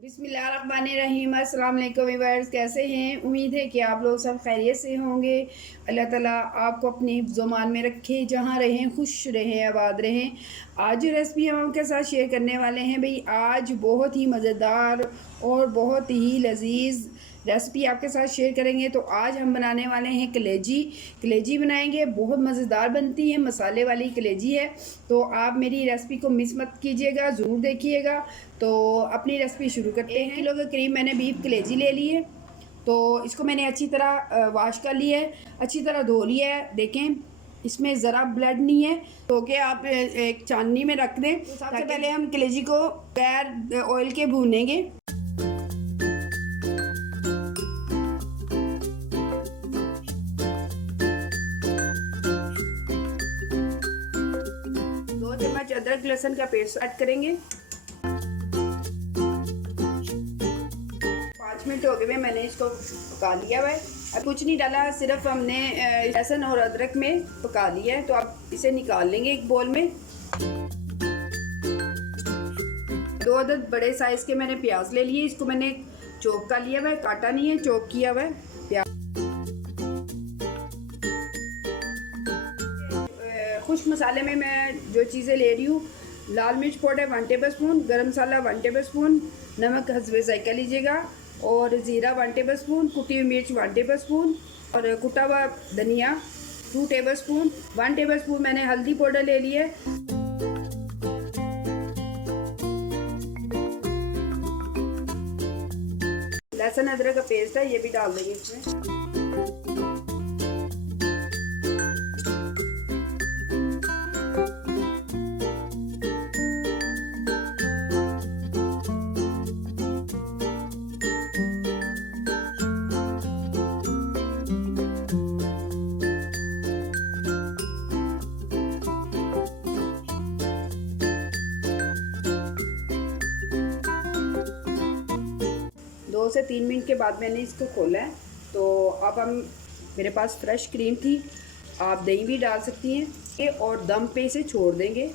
बिस्मिल्लाहिर्रहमानिर्रहीम। अस्सलाम वालेकुम व्यूअर्स, कैसे हैं? उम्मीद है कि आप लोग सब खैरियत से होंगे। अल्लाह ताला आपको अपने हिफ्ज़-ओ-मान में रखे, जहाँ रहें खुश रहें, आबाद रहें। आज जो रेसिपी हम आपके साथ शेयर करने वाले हैं भाई, आज बहुत ही मज़ेदार और बहुत ही लजीज़ रेसिपी आपके साथ शेयर करेंगे। तो आज हम बनाने वाले हैं कलेजी। कलेजी बनाएंगे, बहुत मज़ेदार बनती है, मसाले वाली कलेजी है। तो आप मेरी रेसिपी को मिस मत कीजिएगा, ज़रूर देखिएगा। तो अपनी रेसिपी शुरू करते हैं। 1 किलो के करीब मैंने बीफ कलेजी ले ली है। तो इसको मैंने अच्छी तरह वाश कर लिया है, अच्छी तरह धो लिया है। देखें इसमें ज़रा ब्लड नहीं है, तो कि आप एक चांदनी में रख दें। तो सबसे पहले हम कलेजी को बगैर ऑयल के भूनेंगे। अदरक लहसुन का पेस्ट ऐड करेंगे। 5 मिनट हो गए, मैंने इसको पका लिया हुआ है। अब कुछ नहीं डाला, सिर्फ हमने लहसुन और अदरक में पका लिया है। तो आप इसे निकाल लेंगे एक बोल में। 2 अदद बड़े साइज के मैंने प्याज ले लिए, इसको मैंने चॉप कर लिया हुआ है, काटा नहीं है, चॉप किया हुआ है प्याज। खुश्क मसाले में मैं जो चीज़ें ले रही हूँ, लाल मिर्च पाउडर 1 टेबल स्पून, गर्म मसाला 1 टेबल स्पून, नमक हस्बे ज़ायका लीजिएगा, और ज़ीरा 1 टेबल स्पून, कुटी हुई मिर्च 1 टेबल स्पून, और कुटा हुआ धनिया 2 टेबल स्पून, 1 टेबल स्पून मैंने हल्दी पाउडर ले ली है। लहसुन अदरक का पेस्ट है, ये भी डाल देंगे इसमें। 2 से 3 मिनट के बाद मैंने इसको खोला है। तो अब हम, मेरे पास फ्रेश क्रीम थी, आप दही भी डाल सकती हैं, और दम पे इसे छोड़ देंगे।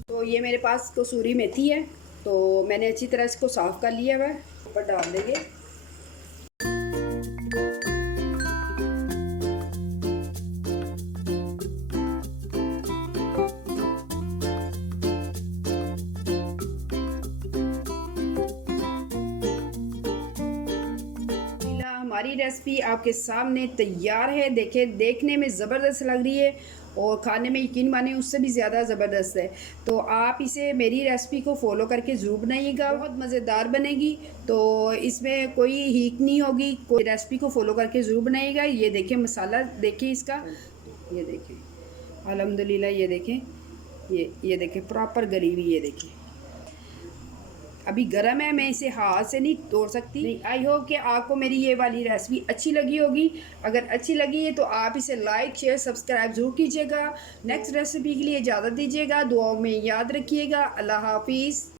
तो ये मेरे पास कसूरी मेथी है, तो मैंने अच्छी तरह इसको साफ़ कर लिया हुआ है, ऊपर डाल देंगे। हमारी रेसिपी आपके सामने तैयार है। देखें, देखने में ज़बरदस्त लग रही है और खाने में यकीन माने उससे भी ज़्यादा ज़बरदस्त है। तो आप इसे, मेरी रेसिपी को फॉलो करके ज़रूर बनाइएगा, बहुत मज़ेदार बनेगी। तो इसमें कोई हीक नहीं होगी, कोई रेसिपी को फॉलो करके ज़रूर बनाइएगा। ये देखें मसाला, देखें इसका, ये देखें अल्हम्दुलिल्लाह, ये देखें, ये देखें प्रॉपर गली हुई, ये देखें। अभी गर्म है, मैं इसे हाथ से नहीं तोड़ सकती। आई होप कि आपको मेरी ये वाली रेसिपी अच्छी लगी होगी। अगर अच्छी लगी है तो आप इसे लाइक शेयर सब्सक्राइब ज़रूर कीजिएगा। नेक्स्ट रेसिपी के लिए इजाज़त दीजिएगा, दुआओं में याद रखिएगा। अल्लाह हाफिज़।